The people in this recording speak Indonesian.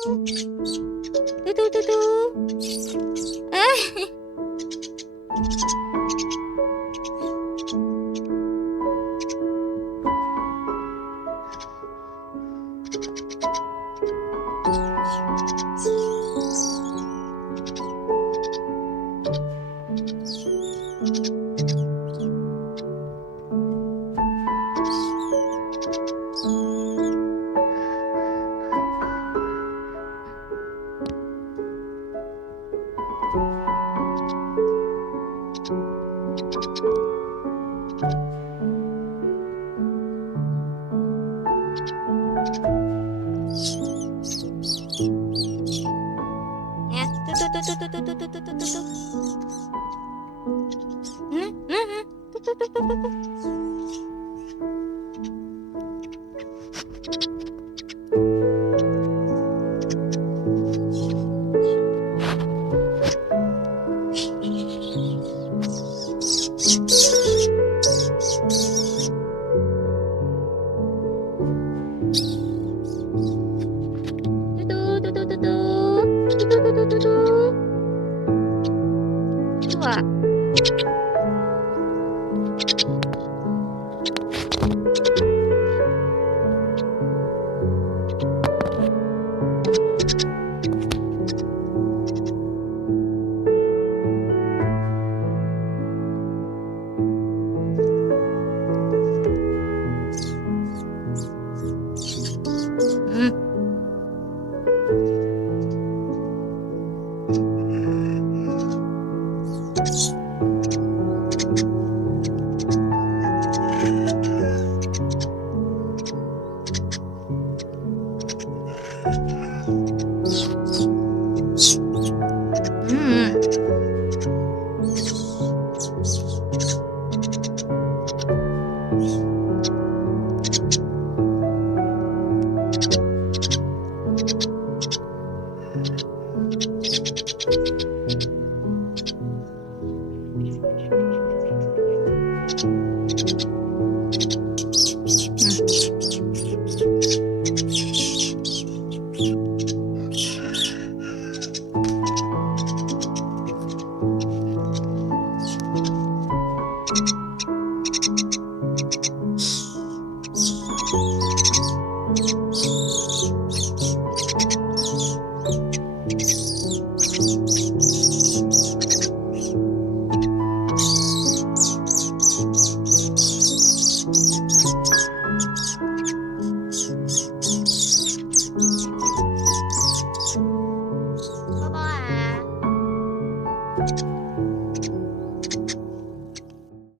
Tuh tuh tuh. Eh. Ya, tuh tuh tuh tuh tuh tuh tuh tuh tuh tuh tuh. Tuh tuh tuh tuh tuh tuh. Tuh tuh tuh tuh tuh tuh. Tuh tuh tuh tuh tuh tuh. Wah. Hmm. Hmm. Bye bye.